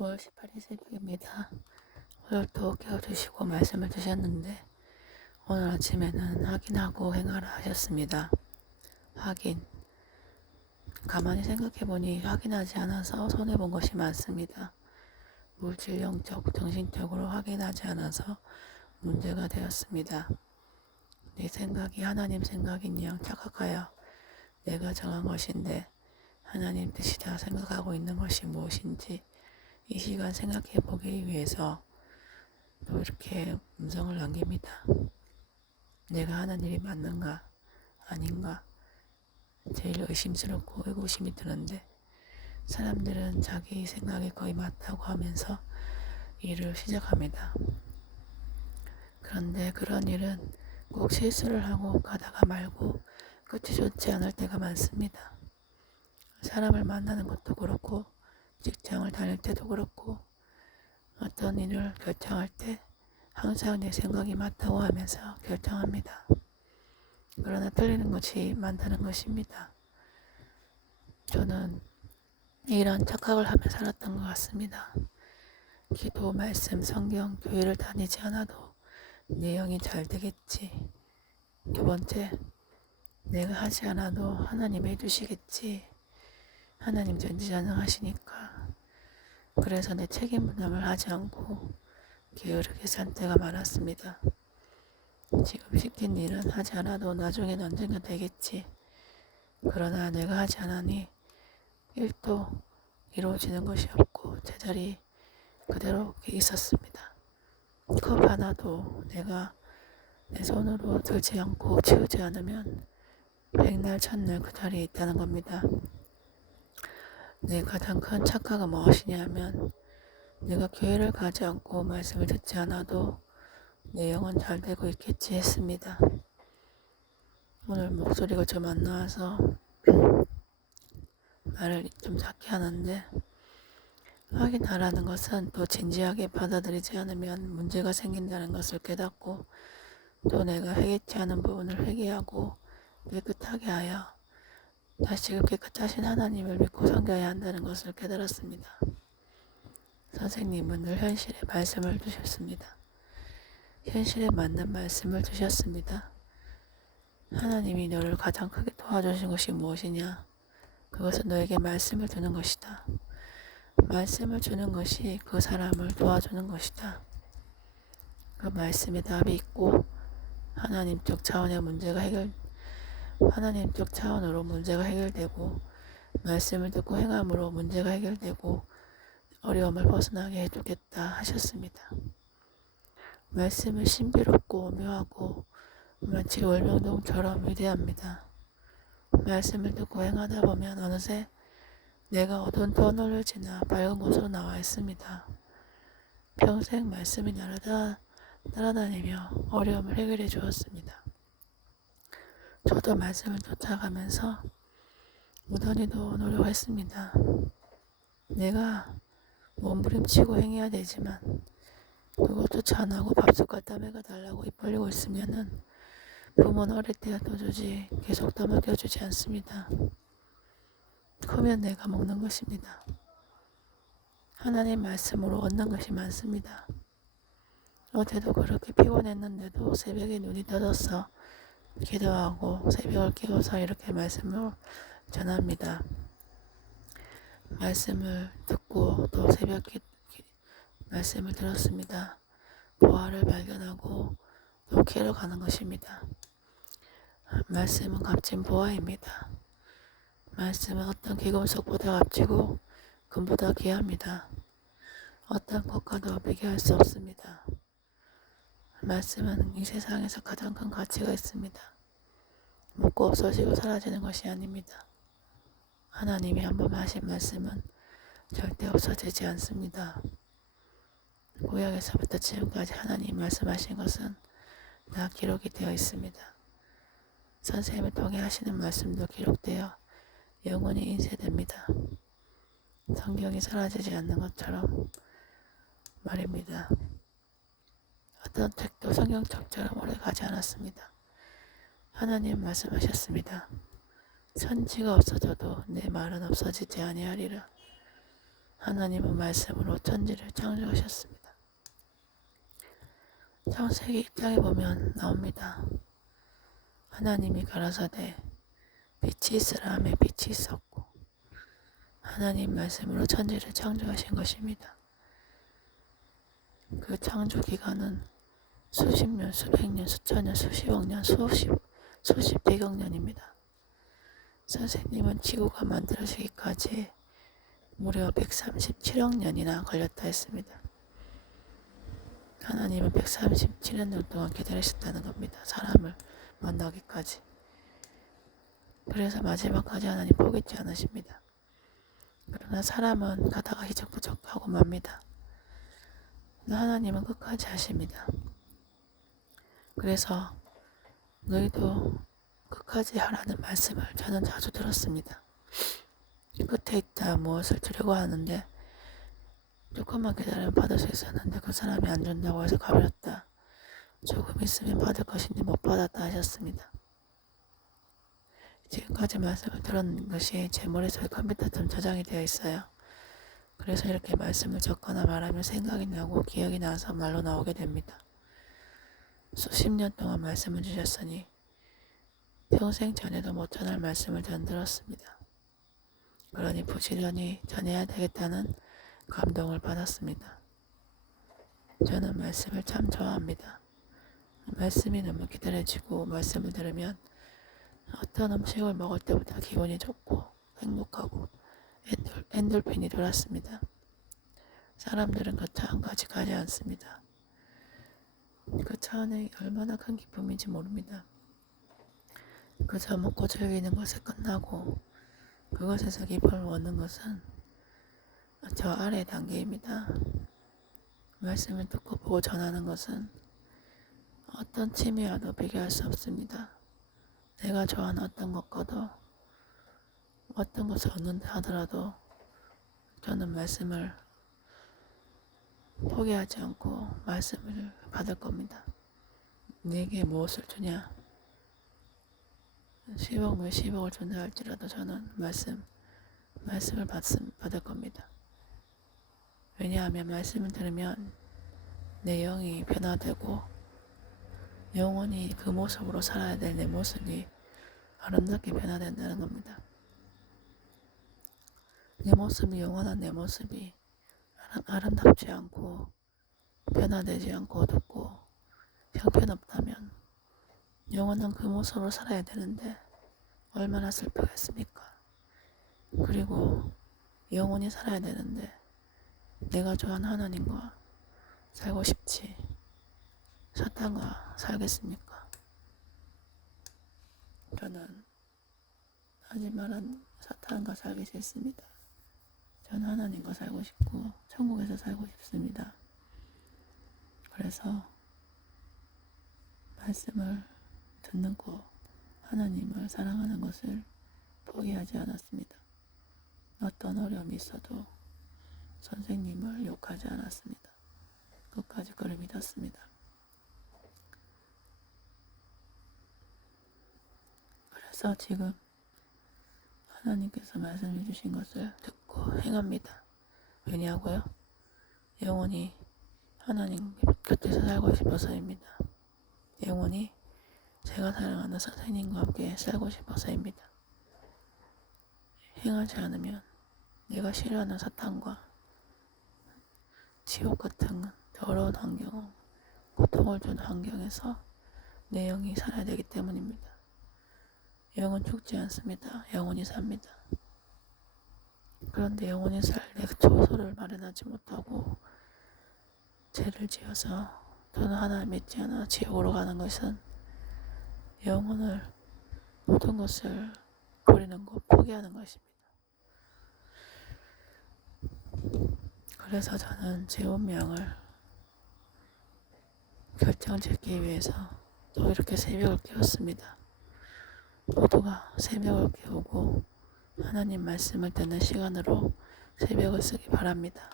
9월 18일 새벽입니다. 오늘도 깨워주시고 말씀을 주셨는데 오늘 아침에는 확인하고 행하라 하셨습니다. 확인. 가만히 생각해보니 확인하지 않아서 손해본 것이 많습니다. 물질, 영적, 정신적으로 확인하지 않아서 문제가 되었습니다. 내 생각이 하나님 생각인 양 착각하여 내가 정한 것인데 하나님 뜻이라 생각하고 있는 것이 무엇인지 이 시간 생각해 보기 위해서 또 이렇게 음성을 남깁니다. 내가 하는 일이 맞는가 아닌가 제일 의심스럽고 의구심이 드는데 사람들은 자기 생각이 거의 맞다고 하면서 일을 시작합니다. 그런데 그런 일은 꼭 실수를 하고 가다가 말고 끝이 좋지 않을 때가 많습니다. 사람을 만나는 것도 그렇고 직장을 다닐 때도 그렇고 어떤 일을 결정할 때 항상 내 생각이 맞다고 하면서 결정합니다. 그러나 틀리는 것이 많다는 것입니다. 저는 이런 착각을 하며 살았던 것 같습니다. 기도, 말씀, 성경, 교회를 다니지 않아도 내 영이 잘 되겠지. 두 번째, 내가 하지 않아도 하나님이 해주시겠지. 하나님 전지전능하시니까. 그래서 내 책임 분담을 하지 않고 게으르게 산 때가 많았습니다. 지금 시킨 일은 하지 않아도 나중엔 언젠가 되겠지. 그러나 내가 하지 않으니 일도 이루어지는 것이 없고 제자리 그대로 있었습니다. 컵 하나도 내가 내 손으로 들지 않고 치우지 않으면 백날 첫날 그 자리에 있다는 겁니다. 내 가장 큰 착각은 무엇이냐면 내가 교회를 가지 않고 말씀을 듣지 않아도 내 영은 잘 되고 있겠지 했습니다. 오늘 목소리가 좀 안 나와서 말을 좀 작게 하는데 확인하라는 것은 또 진지하게 받아들이지 않으면 문제가 생긴다는 것을 깨닫고 또 내가 회개치 않은 부분을 회개하고 깨끗하게 하여 다시금 깨끗하신 하나님을 믿고 섬겨야 한다는 것을 깨달았습니다. 선생님은 늘 현실의 말씀을 주셨습니다. 현실에 맞는 말씀을 주셨습니다. 하나님이 너를 가장 크게 도와주신 것이 무엇이냐? 그것은 너에게 말씀을 주는 것이다. 말씀을 주는 것이 그 사람을 도와주는 것이다. 그 말씀에 답이 있고 하나님적 차원으로 문제가 해결되고 말씀을 듣고 행함으로 문제가 해결되고 어려움을 벗어나게 해주겠다 하셨습니다. 말씀은 신비롭고 묘하고 마치 월명동처럼 위대합니다. 말씀을 듣고 행하다 보면 어느새 내가 어두운 터널을 지나 밝은 곳으로 나와 있습니다. 평생 말씀이 따라다니며 어려움을 해결해 주었습니다. 저도 말씀을 쫓아가면서 무던히도 노력했습니다. 내가 몸부림치고 행해야 되지만 그것조차 안 하고 밥숟갈 따매가 달라고 입 벌리고 있으면은 부모는 어릴 때야 떠주지 계속 떠먹여주지 않습니다. 크면 내가 먹는 것입니다. 하나님 말씀으로 얻는 것이 많습니다. 어제도 그렇게 피곤했는데도 새벽에 눈이 떠져서 기도하고 새벽을 깨워서 이렇게 말씀을 전합니다. 말씀을 듣고 또 새벽 말씀을 들었습니다. 보화를 발견하고 또 캐러 가는 것입니다. 말씀은 값진 보화입니다. 말씀은 어떤 기금속보다 값지고 금보다 귀합니다. 어떤 것과도 비교할 수 없습니다. 말씀은 이 세상에서 가장 큰 가치가 있습니다. 먹고 없어지고 사라지는 것이 아닙니다. 하나님이 한번 하신 말씀은 절대 없어지지 않습니다. 구약에서부터 지금까지 하나님 말씀하신 것은 다 기록이 되어 있습니다. 선생님을 통해 하시는 말씀도 기록되어 영원히 인쇄됩니다. 성경이 사라지지 않는 것처럼 말입니다. 어떤 책도 성경책처럼 오래 가지 않았습니다. 하나님 말씀하셨습니다. 천지가 없어져도 내 말은 없어지지 아니하리라. 하나님은 말씀으로 천지를 창조하셨습니다. 창세기 1장에 보면 나옵니다. 하나님이 가라사대 빛이 있으라 하매 빛이 있었고, 하나님 말씀으로 천지를 창조하신 것입니다. 그 창조 기간은 수십 년, 수백 년, 수천 년, 수십억 년, 수십 백억 년입니다. 선생님은 지구가 만들어지기까지 무려 137억 년이나 걸렸다 했습니다. 하나님은 137년 동안 기다리셨다는 겁니다. 사람을 만나기까지. 그래서 마지막까지 하나님 포기하지 않으십니다. 그러나 사람은 가다가 희적부족하고 맙니다. 하나님은 끝까지 하십니다. 그래서 너희도 끝까지 하라는 말씀을 저는 자주 들었습니다. 끝에 있다 무엇을 주려고 하는데 조금만 기다리면 받을 수 있었는데 그 사람이 안 준다고 해서 가버렸다. 조금 있으면 받을 것인데 못 받았다 하셨습니다. 지금까지 말씀을 들은 것이 제 머릿속에 컴퓨터처럼 저장이 되어 있어요. 그래서 이렇게 말씀을 적거나 말하면 생각이 나고 기억이 나서 말로 나오게 됩니다. 수십 년 동안 말씀을 주셨으니 평생 전에도 못 전할 말씀을 전 들었습니다. 그러니 부지런히 전해야 되겠다는 감동을 받았습니다. 저는 말씀을 참 좋아합니다. 말씀이 너무 기다려지고 말씀을 들으면 어떤 음식을 먹을 때보다 기분이 좋고 행복하고 엔돌핀이 돌았습니다. 사람들은 그 차원까지 가지 않습니다. 그 차원이 얼마나 큰 기쁨인지 모릅니다. 그저 먹고 즐기는 것에 끝나고 그것에서 기쁨을 얻는 것은 저 아래 단계입니다. 말씀을 듣고 보고 전하는 것은 어떤 취미와도 비교할 수 없습니다. 내가 좋아하는 어떤 것과도 어떤 것을 얻는다 하더라도 저는 말씀을 포기하지 않고 말씀을 받을 겁니다. 네게 무엇을 주냐? 10억 몇십억을 준다 할지라도 저는 말씀을 받을 겁니다. 왜냐하면 말씀을 들으면 내 영이 변화되고 영원히 그 모습으로 살아야 될 내 모습이 아름답게 변화된다는 겁니다. 내 모습이 영원한 내 모습이 아름답지 않고 변화되지 않고 어둡고 형편없다면 영원한 그 모습으로 살아야 되는데 얼마나 슬프겠습니까? 그리고 영원히 살아야 되는데 내가 좋아하는 하나님과 살고 싶지 사탄과 살겠습니까? 저는 하지만 사탄과 살기 싫습니다. 저는 하나님과 살고 싶고 천국에서 살고 싶습니다. 그래서 말씀을 듣는 거 하나님을 사랑하는 것을 포기하지 않았습니다. 어떤 어려움이 있어도 선생님을 욕하지 않았습니다. 끝까지 그를 믿었습니다. 그래서 지금 하나님께서 말씀해 주신 것을 듣고 행합니다. 왜냐고요? 영원히 하나님 곁에서 살고 싶어서입니다. 영원히 제가 사랑하는 선생님과 함께 살고 싶어서입니다. 행하지 않으면 내가 싫어하는 사탄과 지옥 같은 더러운 환경, 고통을 주는 환경에서 내 영이 살아야 되기 때문입니다. 영은 죽지 않습니다. 영원히 삽니다. 그런데 영원히 살 내 초소를 마련하지 못하고 죄를 지어서 또는 하나님 믿지 않아 지옥으로 가는 것은 영혼을 모든 것을 버리는 것, 포기하는 것입니다. 그래서 저는 제 운명을 결정짓기 위해서 또 이렇게 새벽을 깨웠습니다. 모두가 새벽을 깨우고 하나님 말씀을 듣는 시간으로 새벽을 쓰기 바랍니다.